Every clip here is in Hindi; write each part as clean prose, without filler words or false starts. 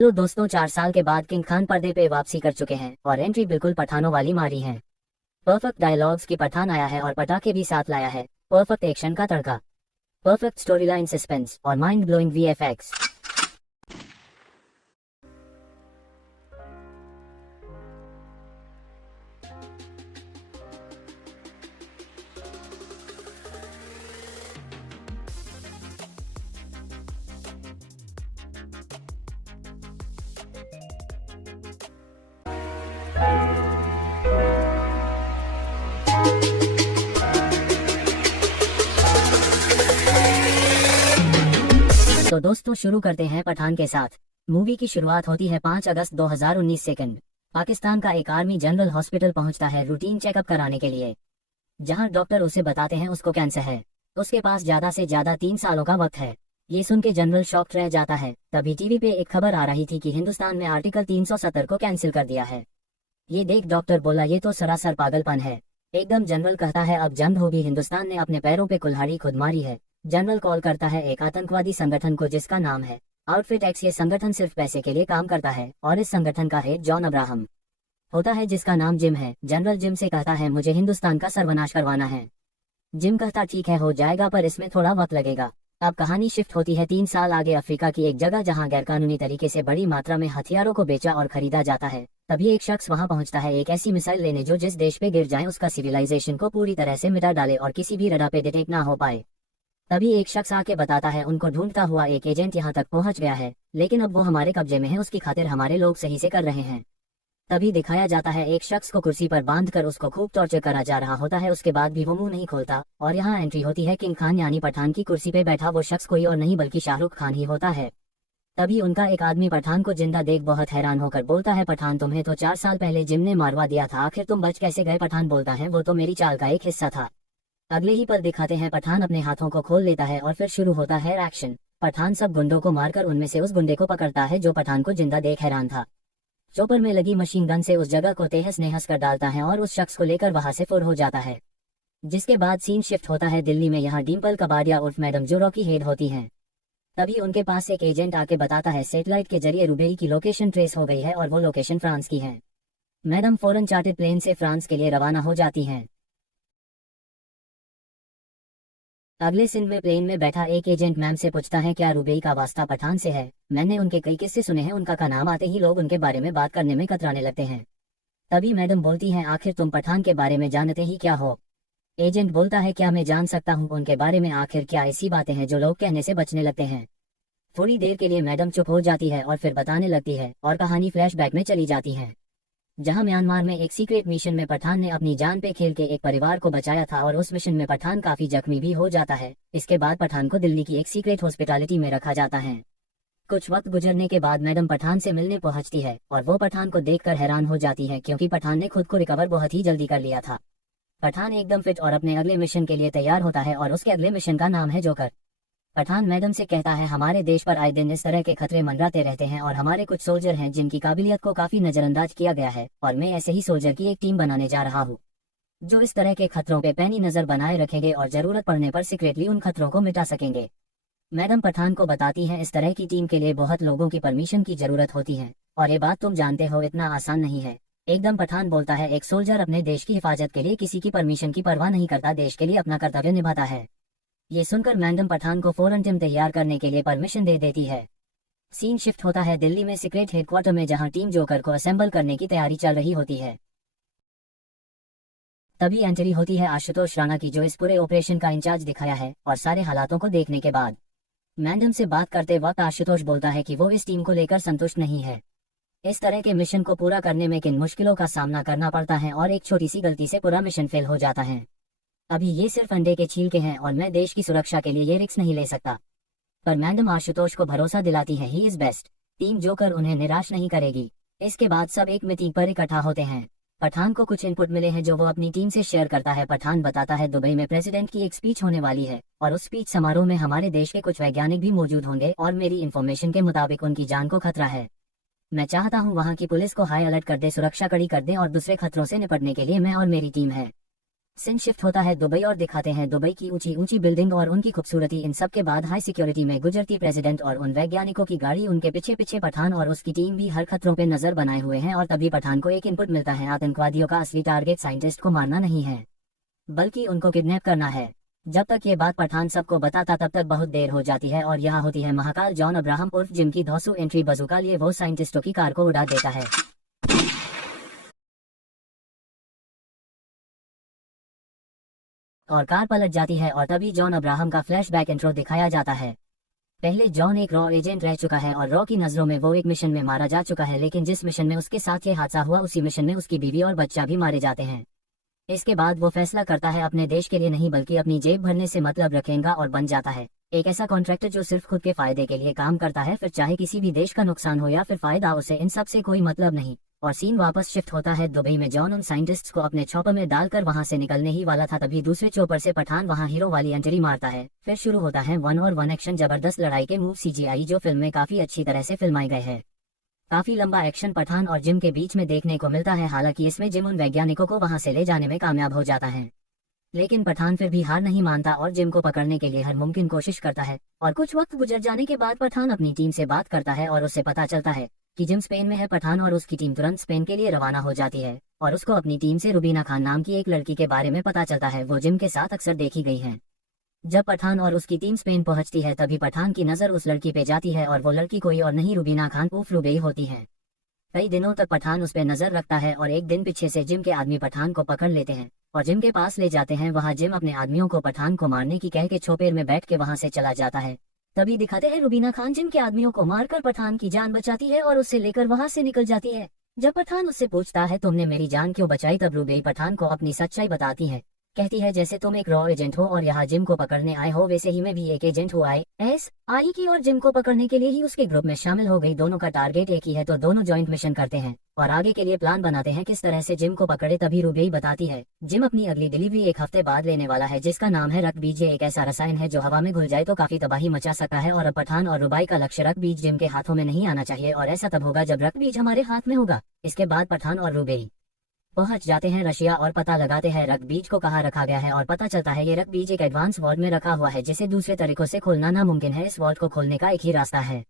लो दोस्तों, 4 साल के बाद किंग खान पर्दे पे वापसी कर चुके हैं और एंट्री बिल्कुल पठानों वाली मारी है। परफेक्ट डायलॉग्स की पठान आया है और पटाखे भी साथ लाया है। परफेक्ट एक्शन का तड़का, परफेक्ट स्टोरी लाइन, सस्पेंस और माइंड ब्लोइंग वीएफएक्स। तो दोस्तों शुरू करते हैं पठान के साथ। मूवी की शुरुआत होती है 5 अगस्त 2019 सेकंड। पाकिस्तान का एक आर्मी जनरल हॉस्पिटल पहुंचता है रूटीन चेकअप कराने के लिए, जहां डॉक्टर उसे बताते हैं उसको कैंसर है। उसके पास ज्यादा से ज्यादा 3 सालों का वक्त है। ये सुन के जनरल शॉक्ड रह जाता है। तभी टीवी पे एक खबर आ रही थी कि हिंदुस्तान में आर्टिकल 370 को कैंसिल कर दिया है। ये देख डॉक्टर बोला, ये तो सरासर पागलपन है। एकदम जनरल कहता है अब जंग होगी, हिंदुस्तान ने अपने पैरों पे कुल्हाड़ी खुद मारी है। जनरल कॉल करता है एक आतंकवादी संगठन को जिसका नाम है आउटफिट एक्स। ये संगठन सिर्फ पैसे के लिए काम करता है और इस संगठन का हेड जॉन अब्राहम होता है जिसका नाम जिम है। जनरल जिम से कहता है मुझे हिंदुस्तान का सर्वनाश करवाना है। जिम कहता ठीक है, हो जाएगा, पर इसमें थोड़ा वक्त लगेगा। अब कहानी शिफ्ट होती है 3 साल आगे, अफ्रीका की एक जगह जहां गैरकानूनी तरीके से बड़ी मात्रा में हथियारों को बेचा और खरीदा जाता है। तभी एक शख्स वहां पहुंचता है एक ऐसी मिसाइल लेने जो जिस देश पे गिर जाए उसका सिविलाइजेशन को पूरी तरह से मिटा डाले और किसी भी रडा पे डिटेक्ट ना हो पाए। तभी एक शख्स आके बताता है उनको ढूंढता हुआ एक एजेंट यहाँ तक पहुंच गया है, लेकिन अब वो हमारे कब्जे में है, उसकी खातिर हमारे लोग सही से कर रहे हैं। तभी दिखाया जाता है एक शख्स को कुर्सी पर बांधकर उसको खूब टॉर्चर करा जा रहा होता है। उसके बाद भी वो मुंह नहीं खोलता और यहाँ एंट्री होती है किंग खान यानी पठान की। कुर्सी पे बैठा वो शख्स कोई और नहीं बल्कि शाहरुख खान ही होता है। तभी उनका एक आदमी पठान को जिंदा देख बहुत हैरान होकर बोलता है, पठान तुम्हें तो 4 साल पहले जिम ने मारवा दिया था, आखिर तुम बच कैसे गए? पठान बोलता है वो तो मेरी चाल का एक हिस्सा था। अगले ही पल दिखाते हैं पठान अपने हाथों को खोल लेता है और फिर शुरू होता है एक्शन। पठान सब गुंडों को मारकर उनमें से उस गुंडे को पकड़ता है जो पठान को जिंदा देख हैरान था। चोपर में लगी मशीन गन से उस जगह को तहस नहस कर डालता है और उस शख्स को लेकर वहां से फुर हो जाता है। जिसके बाद सीन शिफ्ट होता है दिल्ली में। यहाँ डिम्पल कबाड़िया उर्फ मैडम जो रॉकी हेड होती हैं। तभी उनके पास एक एजेंट आके बताता है सैटेलाइट के जरिए रुबेई की लोकेशन ट्रेस हो गई है और वो लोकेशन फ्रांस की है। मैडम फौरन चार्टर्ड प्लेन से फ्रांस के लिए रवाना हो जाती हैं। अगले सीन में प्लेन में बैठा एक एजेंट मैम से पूछता है क्या रुबेई का वास्ता पठान से है? मैंने उनके कई किस्से सुने हैं, उनका का नाम आते ही लोग उनके बारे में बात करने में कतराने लगते हैं। तभी मैडम बोलती हैं आखिर तुम पठान के बारे में जानते ही क्या हो? एजेंट बोलता है क्या मैं जान सकता हूँ उनके बारे में? आखिर क्या ऐसी बातें हैं जो लोग कहने से बचने लगते हैं? थोड़ी देर के लिए मैडम चुप हो जाती है और फिर बताने लगती है और कहानी फ्लैशबैक में चली जाती है, जहां म्यांमार में एक सीक्रेट मिशन में पठान ने अपनी जान पे खेल के एक परिवार को बचाया था और उस मिशन में पठान काफी जख्मी भी हो जाता है। इसके बाद पठान को दिल्ली की एक सीक्रेट हॉस्पिटैलिटी में रखा जाता है। कुछ वक्त गुजरने के बाद मैडम पठान से मिलने पहुंचती है और वो पठान को देखकर हैरान हो जाती है क्योंकि पठान ने खुद को रिकवर बहुत ही जल्दी कर लिया था। पठान एकदम फिट और अपने अगले मिशन के लिए तैयार होता है और उसके अगले मिशन का नाम है जोकर। पठान मैडम से कहता है हमारे देश पर आए दिन इस तरह के खतरे मंडराते रहते हैं और हमारे कुछ सोल्जर हैं जिनकी काबिलियत को काफी नजरअंदाज किया गया है और मैं ऐसे ही सोल्जर की एक टीम बनाने जा रहा हूँ जो इस तरह के खतरों पे पैनी नजर बनाए रखेंगे और जरूरत पड़ने पर सीक्रेटली उन खतरों को मिटा सकेंगे। मैडम पठान को बताती है इस तरह की टीम के लिए बहुत लोगों की परमिशन की जरूरत होती है और ये बात तुम जानते हो इतना आसान नहीं है। एकदम पठान बोलता है एक सोल्जर अपने देश की हिफाजत के लिए किसी की परमिशन की परवाह नहीं करता, देश के लिए अपना कर्तव्य निभाता है। ये सुनकर मैडम पठान को फौरन टीम तैयार करने के लिए परमिशन दे देती है। सीन शिफ्ट होता है दिल्ली में सीक्रेट हेडक्वार्टर में जहां टीम जोकर को असेंबल करने की तैयारी चल रही होती है। तभी एंट्री होती है आशुतोष राणा की जो इस पूरे ऑपरेशन का इंचार्ज दिखाया है और सारे हालातों को देखने के बाद मैडम से बात करते वक्त आशुतोष बोलता है कि वो इस टीम को लेकर संतुष्ट नहीं है। इस तरह के मिशन को पूरा करने में किन मुश्किलों का सामना करना पड़ता है और एक छोटी सी गलती से पूरा मिशन फेल हो जाता है। अभी ये सिर्फ अंडे के छीलके हैं और मैं देश की सुरक्षा के लिए ये रिस्क नहीं ले सकता। पर मैडम आशुतोष को भरोसा दिलाती है he is best, team joker उन्हें निराश नहीं करेगी। इसके बाद सब एक मीटिंग पर इकट्ठा होते हैं। पठान को कुछ इनपुट मिले हैं जो वो अपनी टीम से शेयर करता है। पठान बताता है दुबई में प्रेसिडेंट की एक स्पीच होने वाली है और उस स्पीच समारोह में हमारे देश के कुछ वैज्ञानिक भी मौजूद होंगे और मेरी इन्फॉर्मेशन के मुताबिक उनकी जान को खतरा है। मैं चाहता हूँ वहाँ की पुलिस को हाई अलर्ट कर दे, सुरक्षा कड़ी कर दे और दूसरे खतरों से निपटने के लिए मैं और मेरी टीम है। सीन शिफ्ट होता है दुबई और दिखाते हैं दुबई की ऊंची ऊंची बिल्डिंग और उनकी खूबसूरती। इन सब के बाद हाई सिक्योरिटी में गुजरती प्रेसिडेंट और उन वैज्ञानिकों की गाड़ी, उनके पीछे पीछे पठान और उसकी टीम भी हर खतरों पे नजर बनाए हुए हैं। और तभी पठान को एक इनपुट मिलता है, आतंकवादियों का असली टारगेट साइंटिस्ट को मारना नहीं है बल्कि उनको किडनैप करना है। जब तक ये बात पठान सबको बताता तब तक बहुत देर हो जाती है और यहाँ होती है महाकाल जॉन अब्राहम उर्फ जिम की धौसू एंट्री। बजूका लिए वो साइंटिस्टों की कार को उड़ा देता है और कार पलट जाती है और तभी जॉन अब्राहम का फ्लैशबैक इंट्रो दिखाया जाता है। पहले जॉन एक रॉ एजेंट रह चुका है और रॉ की नजरों में वो एक मिशन में मारा जा चुका है, लेकिन जिस मिशन में उसके साथ ये हादसा हुआ उसी मिशन में उसकी बीवी और बच्चा भी मारे जाते हैं। इसके बाद वो फैसला करता है अपने देश के लिए नहीं बल्कि अपनी जेब भरने से मतलब रखेगा और बन जाता है एक ऐसा कॉन्ट्रैक्टर जो सिर्फ खुद के फायदे के लिए काम करता है, फिर चाहे किसी भी देश का नुकसान हो या फिर फायदा, उसे इन सब से कोई मतलब नहीं। और सीन वापस शिफ्ट होता है दुबई में। जॉन उन साइंटिस्ट्स को अपने चॉपर में डालकर वहां से निकलने ही वाला था, तभी दूसरे चॉपर से पठान वहां हीरो वाली एंट्री मारता है। फिर शुरू होता है 1-on-1 एक्शन, जबरदस्त लड़ाई के मूव, सीजीआई जो फिल्म में काफी अच्छी तरह से फिल्माए गए हैं। काफी लंबा एक्शन पठान और जिम के बीच में देखने को मिलता है। हालांकि इसमें जिम उन वैज्ञानिकों को वहां से ले जाने में कामयाब हो जाता है, लेकिन पठान फिर भी हार नहीं मानता और जिम को पकड़ने के लिए हर मुमकिन कोशिश करता है। और कुछ वक्त गुजर जाने के बाद पठान अपनी टीम से बात करता है और उससे पता चलता है कि जिम स्पेन में है। पठान और उसकी टीम तुरंत स्पेन के लिए रवाना हो जाती है और उसको अपनी टीम से रुबीना खान नाम की एक लड़की के बारे में पता चलता है, वो जिम के साथ अक्सर देखी गई है। जब पठान और उसकी टीम स्पेन पहुंचती है तभी पठान की नजर उस लड़की पे जाती है और वो लड़की कोई और नहीं रुबीना खान उर्फ रुबेई होती है। कई दिनों तक पठान उस पर नजर रखता है और एक दिन पीछे से जिम के आदमी पठान को पकड़ लेते हैं और जिम के पास ले जाते हैं। वहां जिम अपने आदमियों को पठान को मारने की कह के छोपेर में बैठ के वहां से चला जाता है। तभी दिखाते हैं रुबीना खान जिम के आदमियों को मारकर पठान की जान बचाती है और उससे लेकर वहां से निकल जाती है। जब पठान उससे पूछता है तुमने मेरी जान क्यों बचाई, तब रुबेई पठान को अपनी सच्चाई बताती है। कहती है जैसे तुम एक रॉ एजेंट हो और यहाँ जिम को पकड़ने आए हो, वैसे ही मैं भी एक एजेंट हूँ ISI की और जिम को पकड़ने के लिए ही उसके ग्रुप में शामिल हो गई। दोनों का टारगेट एक ही है तो दोनों जॉइंट मिशन करते हैं और आगे के लिए प्लान बनाते हैं किस तरह से जिम को पकड़े। तभी रुबेई बताती है जिम अपनी अगली डिलीवरी एक हफ्ते बाद लेने वाला है जिसका नाम है रक्त बीज। ये एक ऐसा रसायन है जो हवा में घुल जाए तो काफी तबाही मचा सकता है और अब पठान और रुबाई का लक्ष्य रक्त बीज जिम के हाथों में नहीं आना चाहिए और ऐसा तब होगा जब रक्त बीज हमारे हाथ में होगा। इसके बाद पठान और रुबेई पहुंच जाते हैं रशिया और पता लगाते हैं रक्त बीज को कहाँ रखा गया है और पता चलता है ये रक्त बीज एक एडवांस वॉल्ट में रखा हुआ है जिसे दूसरे तरीकों से खोलना नामुमकिन है। इस वॉल्ट को खोलने का एक ही रास्ता है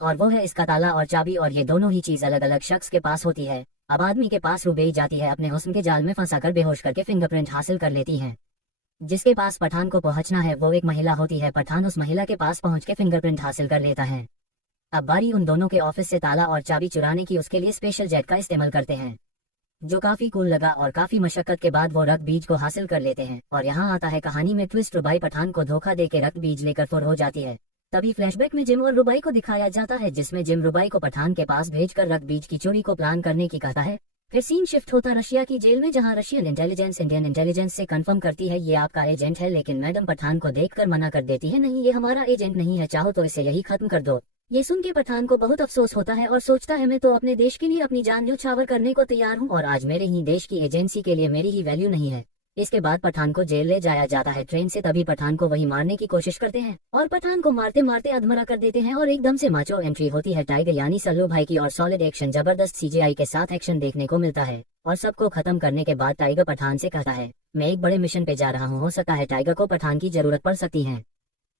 और वो है इसका ताला और चाबी, और ये दोनों ही चीज अलग अलग शख्स के पास होती है। अब आदमी के पास रुबेई जाती है, अपने हुस्न के जाल में फंसाकर बेहोश करके फिंगरप्रिंट हासिल कर लेती है। जिसके पास पठान को पहुंचना है वो एक महिला होती है। पठान उस महिला के पास पहुंच के फिंगरप्रिंट हासिल कर लेता है। अब बारी उन दोनों के ऑफिस से ताला और चाबी चुराने की। उसके लिए स्पेशल जेट का इस्तेमाल करते हैं जो काफी कूल लगा और काफी मशक्कत के बाद वो रक्त बीज को हासिल कर लेते हैं। और यहाँ आता है कहानी में ट्विस्ट, रुबाई पठान को धोखा देके रक्त बीज लेकर फुर हो जाती है। तभी फ्लैशबैक में जिम और रुबाई को दिखाया जाता है जिसमें जिम रुबाई को पठान के पास भेजकर रक्त बीज की चोरी को प्लान करने की कहता है। फिर सीन शिफ्ट होता रशिया की जेल में जहाँ रशियन इंटेलिजेंस इंडियन इंटेलिजेंस से कंफर्म करती है ये आपका एजेंट है, लेकिन मैडम पठान को देखकर मना कर देती है नहीं ये हमारा एजेंट नहीं है, चाहो तो इसे यही खत्म कर दो। ये सुन के पठान को बहुत अफसोस होता है और सोचता है मैं तो अपने देश के लिए अपनी जान न्यौछावर करने को तैयार हूँ और आज मेरे ही देश की एजेंसी के लिए मेरी ही वैल्यू नहीं है। इसके बाद पठान को जेल ले जाया जाता है ट्रेन से। तभी पठान को वही मारने की कोशिश करते हैं और पठान को मारते मारते अधमरा कर देते हैं और एकदम से माचो एंट्री होती है टाइगर यानी सल्लू भाई की और सॉलिड एक्शन, जबरदस्त सीजीआई के साथ एक्शन देखने को मिलता है। और सबको खत्म करने के बाद टाइगर पठान से कहता है मैं एक बड़े मिशन पे जा रहा हूँ, हो सकता है टाइगर को पठान की जरूरत पड़ सकती है।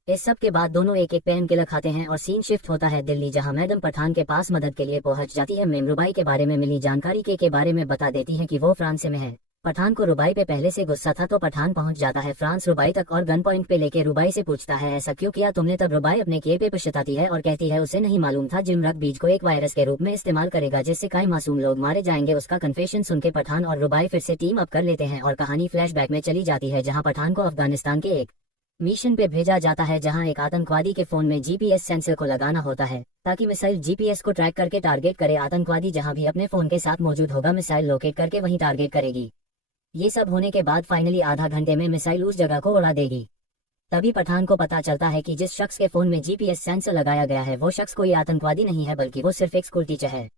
इस सब के बाद दोनों एक एक पेन किलर खाते हैं और सीन शिफ्ट होता है दिल्ली जहां मैडम पठान के पास मदद के लिए पहुंच जाती है। मेम रुबाई के बारे में मिली जानकारी के बारे में बता देती है कि वो फ्रांस में है। पठान को रुबाई पे पहले से गुस्सा था तो पठान पहुंच जाता है फ्रांस रुबाई तक और गन पॉइंट पे लेके रुबाई से पूछता है ऐसा क्यों किया तुमने। तब रुबाई अपने किए पे पछताती है और कहती है उसे नहीं मालूम था जिम रक्त बीज को एक वायरस के रूप में इस्तेमाल करेगा जिससे कई मासूम लोग मारे जाएंगे। उसका कन्फेशन सुन के पठान और रुबाई फिर से टीम अप कर लेते हैं और कहानी फ्लैशबैक में चली जाती है जहाँ पठान को अफगानिस्तान के एक मिशन पे भेजा जाता है जहां एक आतंकवादी के फोन में जीपीएस सेंसर को लगाना होता है ताकि मिसाइल जीपीएस को ट्रैक करके टारगेट करे। आतंकवादी जहां भी अपने फोन के साथ मौजूद होगा मिसाइल लोकेट करके वहीं टारगेट करेगी। ये सब होने के बाद फाइनली आधा घंटे में मिसाइल उस जगह को उड़ा देगी। तभी पठान को पता चलता है कि जिस शख्स के फोन में जीपीएस सेंसर लगाया गया है वो शख्स कोई आतंकवादी नहीं है बल्कि वो सिर्फ एक स्कूल टीचर है।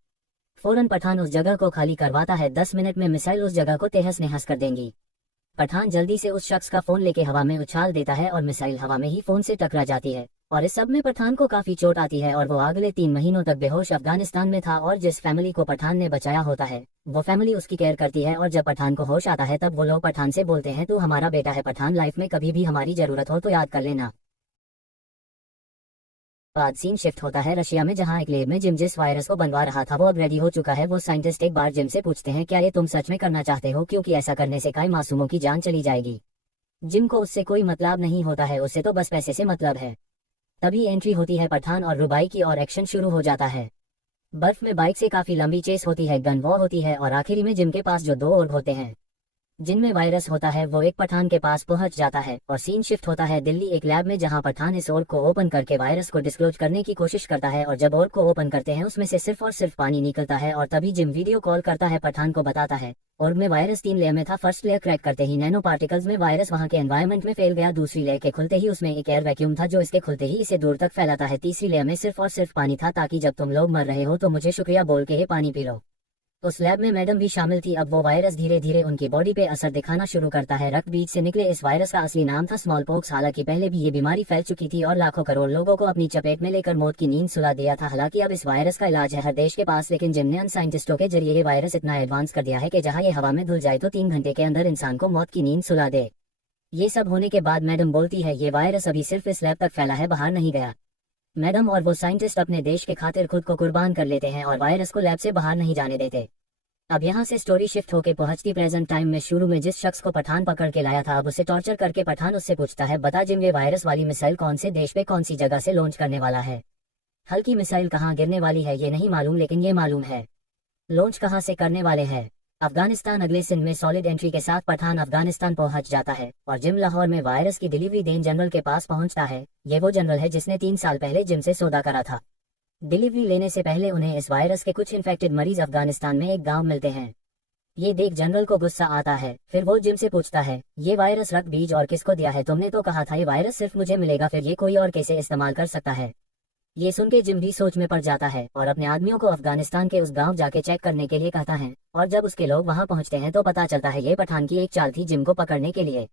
फौरन पठान उस जगह को खाली करवाता है। 10 मिनट में मिसाइल उस जगह को तहस नहस कर देंगी। पठान जल्दी से उस शख्स का फोन लेके हवा में उछाल देता है और मिसाइल हवा में ही फोन से टकरा जाती है और इस सब में पठान को काफी चोट आती है और वो अगले 3 महीनों तक बेहोश अफगानिस्तान में था। और जिस फैमिली को पठान ने बचाया होता है वो फैमिली उसकी केयर करती है और जब पठान को होश आता है तब वो लोग पठान से बोलते हैं, तू हमारा बेटा है पठान, लाइफ में कभी भी हमारी जरूरत हो तो याद कर लेना। बाद सीन शिफ्ट होता है रशिया में, जहां एक लैब में जिम जिस वायरस को बनवा रहा था वो अब रेडी हो चुका है। वो साइंटिस्ट एक बार जिम से पूछते हैं, क्या ये तुम सच में करना चाहते हो, क्योंकि ऐसा करने से कई मासूमों की जान चली जाएगी। जिम को उससे कोई मतलब नहीं होता है, उससे तो बस पैसे से मतलब है। तभी एंट्री होती है पठान और रुबाई की और एक्शन शुरू हो जाता है। बर्फ में बाइक से काफी लंबी चेस होती है, गन वॉर होती है और आखिरी में जिम के पास जो 2 ऑर्ग होते हैं जिनमें वायरस होता है वो एक पठान के पास पहुंच जाता है और सीन शिफ्ट होता है दिल्ली एक लैब में, जहां पठान इस ऑर्ग को ओपन करके वायरस को डिस्क्लोज करने की कोशिश करता है और जब ऑर्ग को ओपन करते हैं उसमें से सिर्फ और सिर्फ पानी निकलता है और तभी जिम वीडियो कॉल करता है, पठान को बताता है ऑर्ग में वायरस 3 लेयर में था। फर्स्ट लेयर क्रैक करते ही नैनो पार्टिकल्स में वायरस वहां के एनवायरमेंट में फैल गया, दूसरी लेयर के खुलते ही उसमें एक एयर वैक्यूम था जो इसके खुलते ही इसे दूर तक फैलाता है, तीसरी लेयर में सिर्फ और सिर्फ पानी था ताकि जब तुम लोग मर रहे हो तो मुझे शुक्रिया बोल के ये पानी पी लो। उस लैब में मैडम भी शामिल थी। अब वो वायरस धीरे धीरे उनकी बॉडी पे असर दिखाना शुरू करता है। रक्त बीज से निकले इस वायरस का असली नाम था स्मॉल पॉक्स। हालांकि पहले भी ये बीमारी फैल चुकी थी और लाखों करोड़ लोगों को अपनी चपेट में लेकर मौत की नींद सुला दिया था। हालांकि अब इस वायरस का इलाज है हर देश के पास, लेकिन जिम ने उन साइंटिस्टों के जरिए ये वायरस इतना एडवांस कर दिया है कि जहां ये हवा में धुल जाए तो 3 घंटे के अंदर इंसान को मौत की नींद सुला दे। ये सब होने के बाद मैडम बोलती है, ये वायरस अभी सिर्फ इस लैब तक फैला है, बाहर नहीं गया। मैडम और वो साइंटिस्ट अपने देश के खातिर खुद को कुर्बान कर लेते हैं और वायरस को लैब से बाहर नहीं जाने देते। अब यहाँ से स्टोरी शिफ्ट होके पहुंचती प्रेजेंट टाइम में। शुरू में जिस शख्स को पठान पकड़ के लाया था अब उसे टॉर्चर करके पठान उससे पूछता है, बता जिम ये वायरस वाली मिसाइल कौन से देश पे कौन सी जगह से लॉन्च करने वाला है। हल्की मिसाइल कहाँ गिरने वाली है ये नहीं मालूम, लेकिन ये मालूम है लॉन्च कहाँ से करने वाले हैं। अफगानिस्तान। अगले सीन में सॉलिड एंट्री के साथ पठान अफगानिस्तान पहुंच जाता है और जिम लाहौर में वायरस की डिलीवरी देन जनरल के पास पहुंचता है। ये वो जनरल है जिसने 3 साल पहले जिम से सौदा करा था। डिलीवरी लेने से पहले उन्हें इस वायरस के कुछ इन्फेक्टेड मरीज अफगानिस्तान में एक गाँव मिलते हैं। ये देख जनरल को गुस्सा आता है। फिर वो जिम से पूछता है, ये वायरस रक्त बीज और किसको दिया है, तुमने तो कहा था ये वायरस सिर्फ मुझे मिलेगा, फिर ये कोई और कैसे इस्तेमाल कर सकता है। ये सुन के जिम भी सोच में पड़ जाता है और अपने आदमियों को अफगानिस्तान के उस गांव जाके चेक करने के लिए कहता है और जब उसके लोग वहां पहुंचते हैं तो पता चलता है ये पठान की एक चाल थी जिम को पकड़ने के लिए।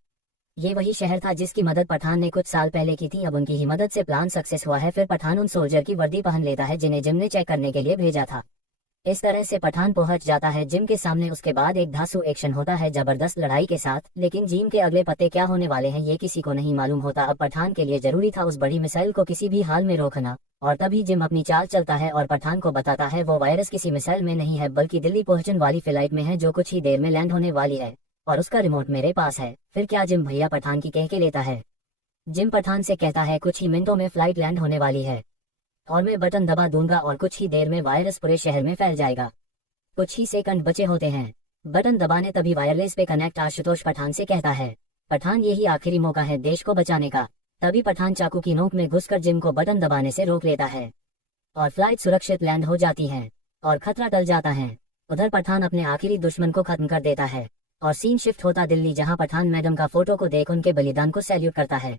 ये वही शहर था जिसकी मदद पठान ने कुछ साल पहले की थी। अब उनकी ही मदद से प्लान सक्सेस हुआ है। फिर पठान उन सोल्जर की वर्दी पहन लेता है जिन्हें जिम ने चेक करने के लिए भेजा था। इस तरह से पठान पहुंच जाता है जिम के सामने। उसके बाद एक धांसू एक्शन होता है जबरदस्त लड़ाई के साथ, लेकिन जिम के अगले पत्ते क्या होने वाले हैं ये किसी को नहीं मालूम होता। अब पठान के लिए जरूरी था उस बड़ी मिसाइल को किसी भी हाल में रोकना और तभी जिम अपनी चाल चलता है और पठान को बताता है वो वायरस किसी मिसाइल में नहीं है बल्कि दिल्ली पहुंचने वाली फ्लाइट में है जो कुछ ही देर में लैंड होने वाली है और उसका रिमोट मेरे पास है। फिर क्या जिम भैया पठान की कह के लेता है। जिम पठान से कहता है कुछ ही मिनटों में फ्लाइट लैंड होने वाली है और मैं बटन दबा दूंगा और कुछ ही देर में वायरस पूरे शहर में फैल जाएगा। कुछ ही सेकंड बचे होते हैं बटन दबाने, तभी वायरलेस पे कनेक्ट आशुतोष पठान से कहता है, पठान यही आखिरी मौका है देश को बचाने का। तभी पठान चाकू की नोक में घुसकर जिम को बटन दबाने से रोक लेता है और फ्लाइट सुरक्षित लैंड हो जाती है और खतरा टल जाता है। उधर पठान अपने आखिरी दुश्मन को खत्म कर देता है और सीन शिफ्ट होता दिल्ली, जहां पठान मैडम का फोटो को देख उनके बलिदान को सैल्यूट करता है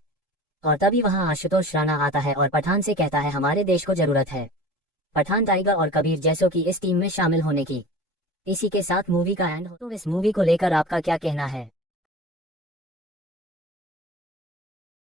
और तभी वहां आशुतोष राणा आता है और पठान से कहता है हमारे देश को जरूरत है पठान, टाइगर और कबीर जैसों की इस टीम में शामिल होने की। इसी के साथ मूवी का एंड हो। तो इस मूवी को लेकर आपका क्या कहना है?